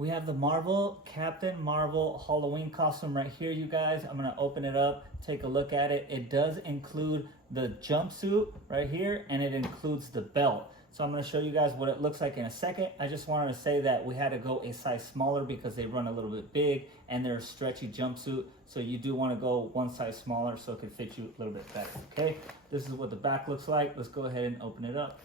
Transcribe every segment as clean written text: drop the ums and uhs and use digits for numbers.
We have the Captain Marvel Halloween costume right here, you guys. I'm gonna open it up, take a look at it. It does include the jumpsuit right here, and it includes the belt. So I'm gonna show you guys what it looks like in a second. I just wanted to say that we had to go a size smaller because they run a little bit big and they're a stretchy jumpsuit. So you do wanna go one size smaller so it can fit you a little bit better, okay? This is what the back looks like. Let's go ahead and open it up.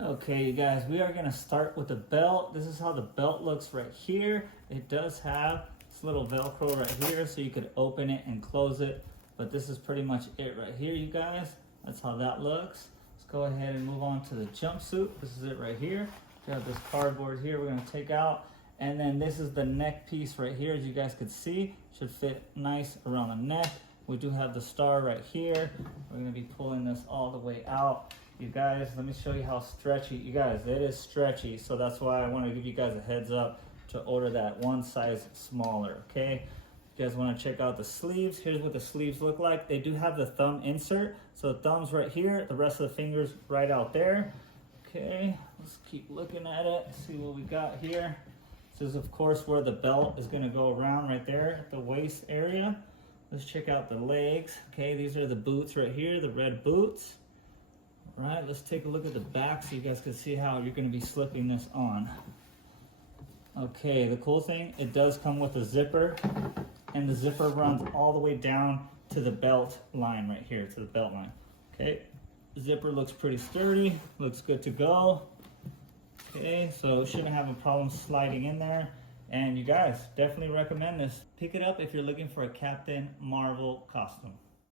Okay, you guys, we are gonna start with the belt. This is how the belt looks right here. It does have this little Velcro right here, so you could open it and close it. But this is pretty much it right here, you guys. That's how that looks. Let's go ahead and move on to the jumpsuit. This is it right here. We have this cardboard here we're gonna take out. And then this is the neck piece right here, as you guys could see. Should fit nice around the neck. We do have the star right here. We're gonna be pulling this all the way out. You guys, let me show you how stretchy. You guys, it is stretchy, so that's why I want to give you guys a heads up to order that one size smaller, okay? If you guys want to check out the sleeves, here's what the sleeves look like. They do have the thumb insert, so the thumb's right here, the rest of the fingers right out there. Okay, let's keep looking at it, see what we got here. This is, of course, where the belt is going to go around right there at the waist area. Let's check out the legs. Okay, these are the boots right here, the red boots. All right, let's take a look at the back so you guys can see how you're going to be slipping this on. Okay, the cool thing, it does come with a zipper, and the zipper runs all the way down to the belt line right here, to the belt line. Okay, zipper looks pretty sturdy, looks good to go. Okay, so shouldn't have a problem sliding in there. And you guys, definitely recommend this. Pick it up if you're looking for a Captain Marvel costume.